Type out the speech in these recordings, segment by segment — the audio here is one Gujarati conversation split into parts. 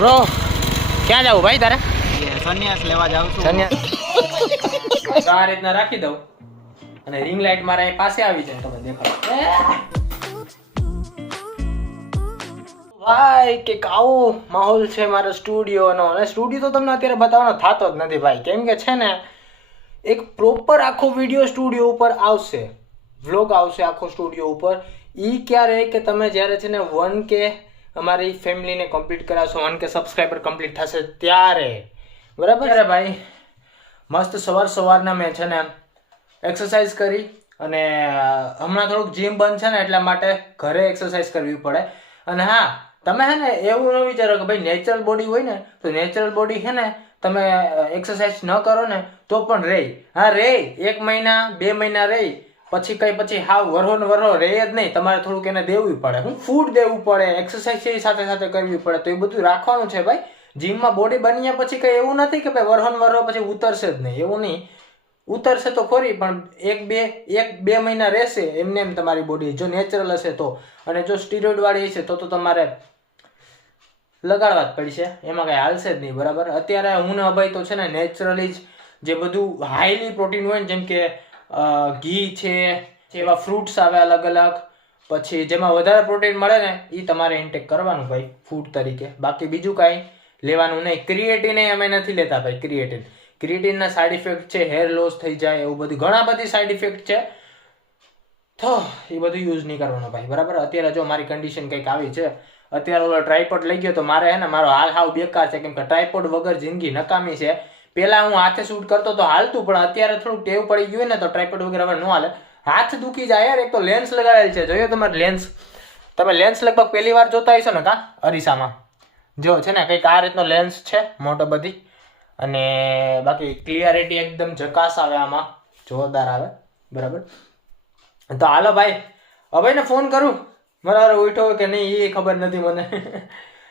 બ્રો ક્યાં જાવું ભાઈ તારે? સંન્યાસ લેવા જાઉં છું. સંન્યાસ આ રીતના રાખી દઉં અને રિંગ લાઇટ મારા અહીં પાસે આવી જાય તમે દેખાડો ભાઈ કે આવો માહોલ છે મારો સ્ટુડિયોનો. અને સ્ટુડિયો તો તમને અત્યારે બતાવવાનો થતો જ નથી ભાઈ, કેમ કે છે ને એક પ્રોપર આખો વિડીયો સ્ટુડિયો ઉપર આવશે, વ્લોગ આવશે આખો સ્ટુડિયો ઉપર. ઈ ક્યારે કે તમે જ્યારે છે ને 1K અમારી ફેમિલીને કમ્પ્લીટ કરાવશો, 1K સબસ્ક્રાઈબર કમ્પ્લીટ થશે ત્યારે, બરાબર? અરે ભાઈ મસ્ત સવારના મેં છે ને એક્સરસાઇઝ કરી અને હમણાં થોડુંક જીમ બંધ છે ને એટલા માટે ઘરે એક્સરસાઇઝ કરવી પડે. અને હા, તમે હે ને એવું ન વિચારો કે ભાઈ નેચરલ બોડી હોય ને તો નેચરલ બોડી છે ને તમે એક્સરસાઇઝ ન કરો ને તો પણ રહે. હા રહે, 1 મહિના 2 મહિના રહે, પછી હાવ વરહો રહે જ નહીં. તમારે થોડુંક એને દેવું પડે, ફૂડ દેવું પડે, એક્સરસાઇઝ સાથે સાથે કરવી પડે. તો એ બધું રાખવાનું છે ભાઈ. જીમમાં બોડી બન્યા પછી કંઈ એવું નથી કે ભાઈ વરહો પછી ઉતરશે જ નહીં, એવું નહીં. ઉતરશે તો ખોરી, પણ 1-2 મહિના રહેશે એમને એમ તમારી બોડી, જો નેચરલ હશે તો. અને જો સ્ટીરોઇડ વાળી હશે તો તમારે લગાડવા જ પડશે, એમાં કંઈ હાલશે જ નહીં, બરાબર? અત્યારે હું ને અભય તો છે ને નેચરલી જ જે બધું હાઈલી પ્રોટીન હોય ને, જેમ કે ઘી છે, એવા ફ્રૂટ્સ આવે અલગ અલગ, પછી જેમાં વધારે પ્રોટીન મળે ને એ તમારે ઇન્ટેક કરવાનું ભાઈ ફૂડ તરીકે. બાકી બીજું કાંઈ લેવાનું નહીં. ક્રિએટિન અમે નથી લેતા ભાઈ. ક્રિએટિનના સાઈડ ઇફેક્ટ છે, હેર લોસ થઈ જાય, એવું બધું ઘણા બધી સાઈડ ઇફેક્ટ છે, તો એ બધું યુઝ નહીં કરવાનું ભાઈ, બરાબર? અત્યારે જો મારી કન્ડિશન કંઈક આવી છે, અત્યારે ઓલો ટ્રાયપોડ લઈ ગયો તો મારે હે ને મારો હાલ હાવ બેકાર છે, કેમ કે ટ્રાયપોડ વગર જિંદગી નકામી છે. પહેલા હું હાથે શૂટ કરતો તો હાલતું, પણ અત્યારે થોડુંક ટેવ પડી ગયું ને તો ટ્રાયપોડ વગર હવે ન હાલે, હાથ દુખી જાય યાર. એક તો લેન્સ લગાડેલ છે, જોયો તમારે લેન્સ? તમે લેન્સ લગભગ પહેલી વાર જોતા હશો ને કા અરીસામાં? જો છે ને કંઈક આ રીતનો લેન્સ છે મોટો બધી, અને બાકી ક્લિયરિટી એકદમ ઝકાસ આવે, આમાં જોરદાર આવે, બરાબર? તો હાલો ભાઈ, હવે ને ફોન કરું, બરાબર? ઉઠો કે નહીં એ ખબર નથી મને.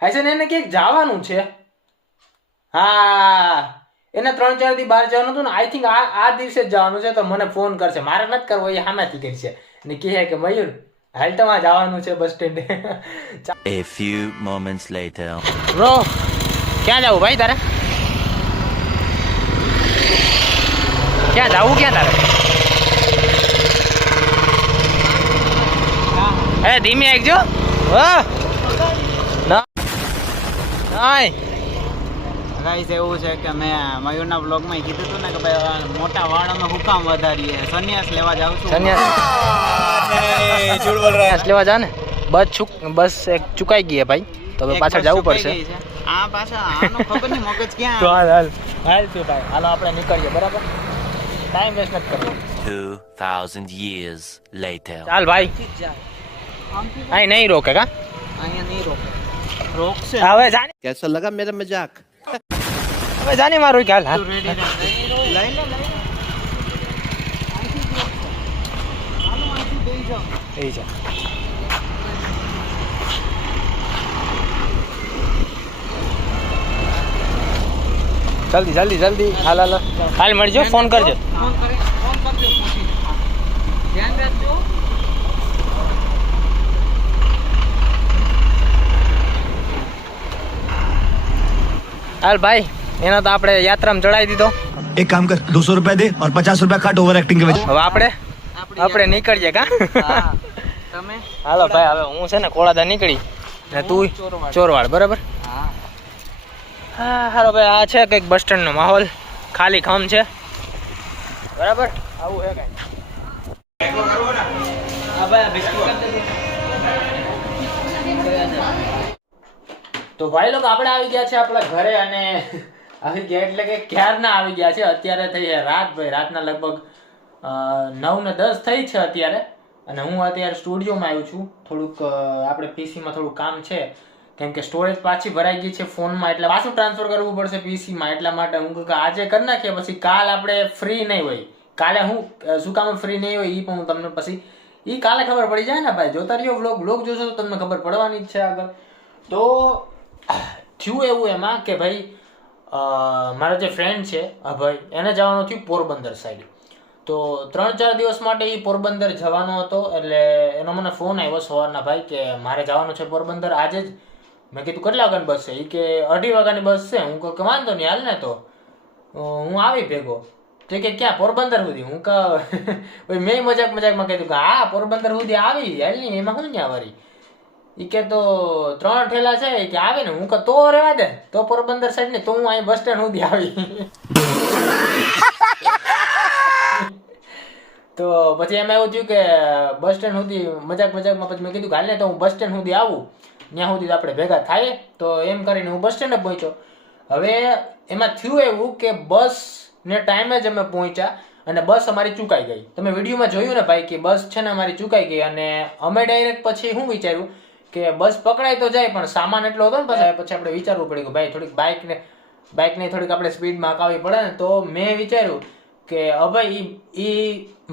હા છે ને એને ક્યાંક જવાનું છે, હા એને 3-4 દી બહાર જવાનું હતું ને, આઈ થિંક આ દિવસે જ જવાનું છે. તો મને ફોન કરશે, મારે નથી કરવો, એ સામેથી કરશે ને કહે કે મયુર હાલ તમારે જવાનું છે બસ સ્ટેન્ડે. A few moments later. Bro ક્યાં જવું ભાઈ તારે? ક્યાં જવું ક્યાં તારે? હે ધીમે આવજો. ગાઈસ એવું છે કે મેં મયુરના બ્લોગમાં કીધું હતું ને કે ભાઈ મોટા વાળામાં હું કામ વધારીએ, સંન્યાસ લેવા જાઉં છું. સંન્યાસ લેવા જા ને, બસ એક ચુકાઈ ગઈ ભાઈ, તો હવે પાછળ જવું પડશે. આ પાછા આનો ખબર નહીં મગજ ક્યાં. તો હાલ છે ભાઈ, હાલો આપણે નીકળીએ, બરાબર? ટાઈમ વેસ્ટ નથી કરવો. 2000 years later. ચાલ ભાઈ, અહીં નહીં રોકે કા? અહીંયા નહીં રોકે, રોકશે. હવે જાને कैसा लगा मेरा मजाक? હવે જાને મારું ખ્યાલ. હાલ લઈ લે. એ છે. જલ્દી હાલ મળજો, ફોન કરજો. ધ્યાન રાખજો. હાલ ભાઈ, એના તો આપણે યાત્રામાં ચડાવી દીધો. एक काम कर 200 रुपए दे और 50 रुपए काट ओवर एक्टिंग के वजह. હવે આપણે નીકળીએ કા? તમે હાલો ભાઈ, હવે હું છે ને કોળાદા નીકળી ને તું ચોરવાડ, બરાબર? હા હાલો ભાઈ, આ છે કંઈક બસ સ્ટેન્ડનો માહોલ, ખાલી ખમ છે, બરાબર? આવું છે કાંઈ. તો ભાઈ લોકો આપણે આવી ગયા છે આપણા ઘરે, અને આવી ગયા એટલે કે ક્યારના આવી ગયા છે. અત્યારે થઈ છે રાત ભાઈ, રાતના લગભગ 9 ને 10 થઈ છે અત્યારે. અને હું અત્યારે સ્ટુડિયોમાં આવ્યો છું. થોડુંક આપણે પીસીમાં થોડુંક કામ છે, કેમ કે સ્ટોરેજ પાછી ભરાઈ ગઈ છે ફોનમાં, એટલે પાછું ટ્રાન્સફર કરવું પડશે પીસીમાં. એટલા માટે હું કહું કે આજે કરી નાખીએ, પછી કાલ આપણે ફ્રી નહીં હોય. કાલે હું શું કામ ફ્રી નહીં હોય એ પણ હું તમને પછી કાલે ખબર પડી જાય ને ભાઈ. જોતા રહ્યો વ્લોગ જોશો તો તમને ખબર પડવાની જ છે આગળ. તો થયું એવું એમાં કે ભાઈ મારો જે ફ્રેન્ડ છે અભય, એને જવાનું થયું પોરબંદર સાઈડ. તો 3-4 દિવસ માટે એ પોરબંદર જવાનો હતો, એટલે એનો મને ફોન આવ્યો સવારના ભાઈ કે મારે જવાનું છે પોરબંદર આજે જ. મેં કીધું કેટલા વાગ્યાની બસ છે? એ કે 2:30 વાગ્યાની બસ છે. હું કહું કે વાંધો નહીં, હાલ ને તો હું આવી ભેગો. તો કે ક્યાં? પોરબંદર સુધી. હું કહું મેં મજાકમાં કીધું કે હા પોરબંદર સુધી આવી, હાલ નહીં એમાં શું ત્યાં વળી. એ કે તો 3 ઠેલા છે કે આવે ને. હું કહું તો રહેવા દે, તો પોરબંદર સાઈડ ને, તો હું અહીં બસ સ્ટેન્ડ સુધી આવી. તો પછી એમ એવું થયું કે બસ સ્ટેન્ડ સુધી મજાકમાં પછી મેં કીધું કે હાલ ને તો હું બસ સ્ટેન્ડ સુધી આવું, ત્યાં સુધી આપણે ભેગા થાય. તો એમ કરીને હું બસ સ્ટેન્ડે પહોંચ્યો. હવે એમાં થયું એવું કે બસ ને ટાઈમે જ અમે પહોંચ્યા અને બસ અમારી ચૂકાઈ ગઈ. તમે વિડીયોમાં જોયું ને ભાઈ કે બસ છે ને અમારી ચૂકાઈ ગઈ. અને અમે ડાયરેક્ટ પછી શું વિચાર્યું કે બસ પકડાય તો જાય, પણ સામાન એટલો હતો ને પછી આપણે વિચારવું પડ્યું કે ભાઈ થોડીક બાઇકને થોડીક આપણે સ્પીડમાં હકાવવી પડે ને. તો મેં વિચાર્યું કે ભાઈ એ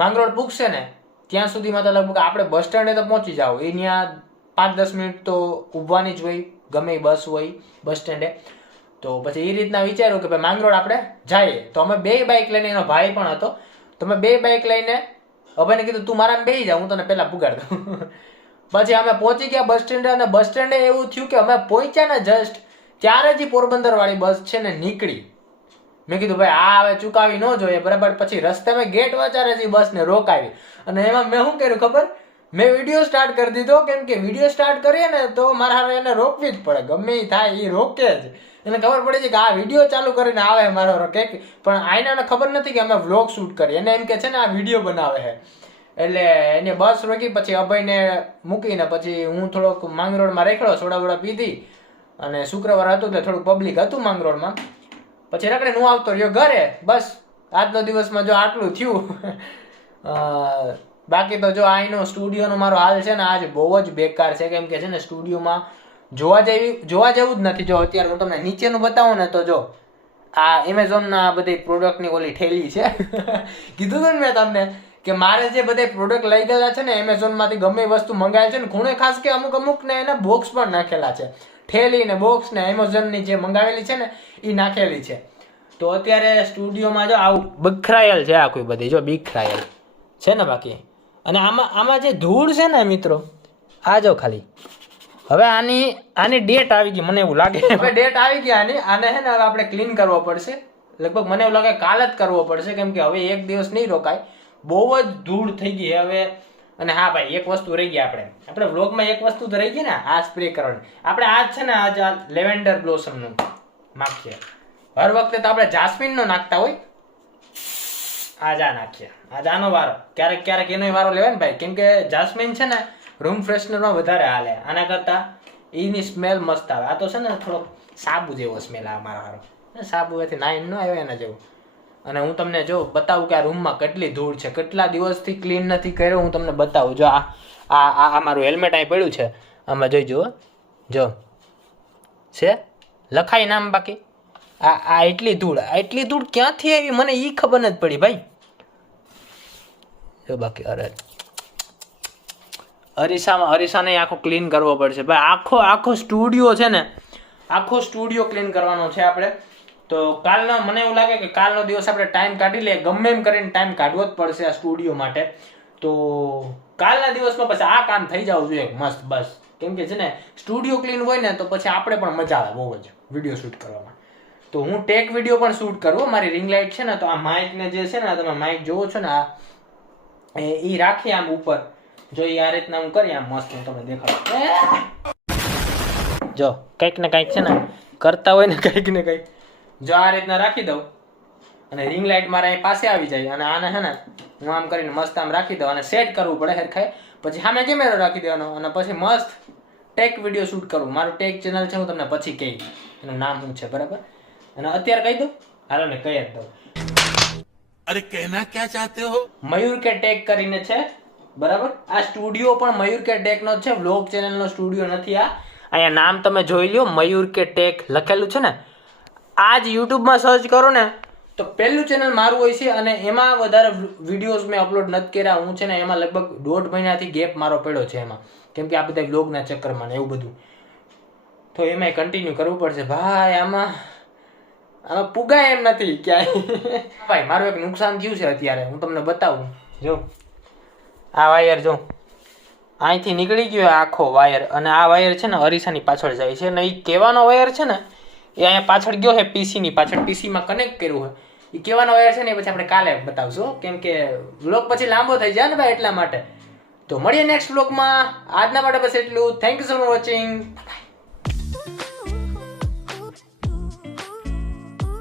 માંગરોળ પૂગશે ને ત્યાં સુધીમાં તો લગભગ આપણે બસ સ્ટેન્ડે તો પહોંચી જાવ. એ ત્યાં 5-10 મિનિટ તો ઊભવાની જ હોય, ગમે એ બસ હોય બસ સ્ટેન્ડે. તો પછી એ રીતના વિચાર્યું કે ભાઈ માંગરોળ આપણે જઈએ. તો અમે 2 બાઇક લઈને, એનો ભાઈ પણ હતો, તો અમે 2 બાઇક લઈને અભયને કીધું તું મારામાં બેસી જા, હું તને પહેલાં પુગાડ દઉં. પછી અમે પહોંચી ગયા બસ સ્ટેન્ડે. અને બસ સ્ટેન્ડે એવું થયું કે અમે પહોંચ્યા ને જસ્ટ ત્યારે જ પોરબંદર વાળી બસ છે ને નીકળી. મેં કીધું ભાઈ આ હવે ચૂકાવી ન જોઈએ બરાબર. પછી રસ્તે મેં ગેટ વચારે જ બસને રોકાવી. અને એમાં મેં શું કર્યું ખબર? મેં વિડીયો સ્ટાર્ટ કરી દીધો, કેમ કે વિડીયો સ્ટાર્ટ કરીએ ને તો મારા હારે એને રોકવી જ પડે, ગમે એ થાય એ રોકે જ. એને ખબર પડે છે કે આ વિડીયો ચાલુ કરીને આવે મારો રોકે, પણ આઈને ખબર નથી કે અમે વ્લોગ શૂટ કરીએ. એને એમ કે છે ને આ વિડીયો બનાવે છે. એટલે એને બસ રોકી. પછી અભયને મૂકીને પછી હું થોડોક માંગરોળમાં રેખડો, સોડા બોડા પીધી. અને શુક્રવાર હતું એટલે થોડુંક પબ્લિક હતું માંગરોળમાં. પછી રખડે હું આવતો રહ્યો ઘરે. બસ આજનો દિવસમાં જો આટલું થયું. બાકી તો જો આનો સ્ટુડિયોનો મારો હાલ છે ને આજ બહુ જ બેકાર છે. કેમ કે છે ને સ્ટુડિયોમાં જોવા જેવું જ નથી. જો અત્યારે હું તમને નીચેનું બતાવું ને તો જો આ એમેઝોનના બધી પ્રોડક્ટની ઓલી ઠેલી છે. કીધું હતું ને મેં તમને કે મારે જે બધા પ્રોડક્ટ લઈ ગયેલા છે ને એમેઝોનમાંથી ગમે એ વસ્તુ મંગાવેલ છે ને, ખૂણે ખાસ કે અમુક ને એના બોક્સ પણ નાખેલા છે. ઠેલી ને બોક્સ ને એમેઝોનની જે મંગાવેલી છે ને એ નાખેલી છે. તો અત્યારે સ્ટુડિયોમાં જો આવું બખરાયેલ છે, આ કોઈ બધી જો બિખરાયેલ છે ને. બાકી અને આમાં જે ધૂળ છે ને મિત્રો, આ જો ખાલી હવે આની ડેટ આવી ગઈ મને એવું લાગે. હવે ડેટ આવી ગઈ આને છે ને હવે આપણે ક્લીન કરવો પડશે. લગભગ મને એવું લાગે કાલ જ કરવો પડશે, કેમ કે હવે એક દિવસ નહીં રોકાય. બહુ જ ધૂળ થઈ ગઈ હવે. અને હા ભાઈ એક વસ્તુ રહી ગઈ, આપણે વ્લોગમાં એક વસ્તુ તો રહી ગઈ ને, આ સ્પ્રે કરવાની. આપણે આ છે ને આ લેવેન્ડર બ્લોસમનું નાખીએ. હર વખતે તો આપણે જાસ્મિનનો નાખતા હોય, આજ આ નાખીએ. આજ આનો વારો, ક્યારેક એનો વારો લેવાય ને ભાઈ. કેમ કે જાસ્મિન છે ને રૂમ ફ્રેશનરમાં વધારે હાલે આના કરતાં. એની સ્મેલ મસ્ત આવે. આ તો છે ને થોડોક સાબુ જેવો સ્મેલ આવે મારા હારો. સાબુ એથી નાઈન ન આવ્યો એના જેવું. અને હું તમને જો બતાવું કે આ રૂમમાં કેટલી ધૂળ છે, કેટલા દિવસથી ક્લીન નથી કર્યો. હું તમને બતાવું. જો આ મારું હેલ્મેટ અહીં પડ્યું છે, આમાં જોઈ જુઓ, જો છે લખાય નામ. બાકી આ એટલી ધૂળ ક્યાંથી આવી મને એ ખબર નથી પડી ભાઈ. જો બાકી અરીસાને આખો ક્લીન કરવો પડશે ભાઈ. આખો સ્ટુડિયો છે ને, આખો સ્ટુડિયો ક્લીન કરવાનો છે આપણે. તો કાલનો મને એવું લાગે કે કાલનો દિવસ આપણે ટાઈમ કાઢી લઈએ. ગમે એમ કરીને ટાઈમ કાઢવો જ પડશે આ સ્ટુડિયો માટે. તો કાલના દિવસમાં પછી આ કામ થઈ જવું જોઈએ મસ્ત બસ. કેમ કે છે ને સ્ટુડિયો ક્લીન હોય ને તો પછી આપણે પણ મજા આવે બહુ જ વિડીયો શૂટ કરવામાં. તો હું ટેક વિડીયો પણ શૂટ કરું. મારી રિંગ લાઇટ છે ને, તો આ માઇકને જે છે ને તમે માઇક જોવો છો ને, આ એ રાખી આમ ઉપર. જો આ રીતના હું કરી આમ મસ્ત હું તમને દેખાડું. જો કંઈક ને કંઈક છે ને કરતા હોય ને કંઈક ને કંઈક. જો આ રીતના રાખી દઉં અને રિંગ લાઇટ મારા અહીં પાસે આવી જાય. અને આને છે ને હું આમ કરીને મસ્ત આમ રાખી દઉં અને સેટ કરવું પડે હરખાય. પછી સામે કેમેરો રાખી દેવાનો અને પછી મસ્ત ટેક વિડીયો શૂટ કરું. મારું ટેક ચેનલ છે, હું તમને પછી કહી એનું નામ શું છે બરાબર. અને અત્યારે કહી દઉં, હાલો ને કહી જ દઉં. અરે કહેના ક્યાં ચાહતે હો? મયુર કે ટેક કરીને છે બરાબર. આ સ્ટુડિયો પણ મયુર કે ટેકનો જ છે, વ્લોગ ચેનલનો સ્ટુડિયો નથી. અહીંયા નામ તમે જોઈ લ્યો, મયુર કે ટેક લખેલું છે ને. આ જ યુટ્યુબમાં સર્ચ કરો ને તો પહેલું ચેનલ મારું હોય છે. અને એમાં વધારે વિડીયોઝ મેં અપલોડ નથી કર્યા. હું છે ને એમાં લગભગ 1.5 મહિનાથી ગેપ મારો પડ્યો છે એમાં, કેમ કે આ બધા વ્લોગના ચક્કરમાં ને એવું બધું. તો એમાંય કન્ટિન્યુ કરવું પડશે ભાઈ. આમાં પુગાય એમ નથી ક્યાંય ભાઈ. મારું એક નુકસાન થયું છે અત્યારે, હું તમને બતાવું. જો આ વાયર જો અહીંથી નીકળી ગયો આખો વાયર, અને આ વાયર છે ને અરીસાની પાછળ જાય છે, અને એ કહેવાનો વાયર છે ને એ અહીંયા પાછળ ગયો છે પીસીની પાછળ, પીસીમાં કનેક્ટ કર્યું છે. એ કહેવાનો વાયર છે ને એ પછી આપણે કાલે બતાવશું, કેમ કે વ્લોગ પછી લાંબો થઈ જાય ને ભાઈ, એટલા માટે. તો મળીએ નેક્સ્ટ વ્લોગમાં. આજના માટે બસ એટલું. Thank you for watching.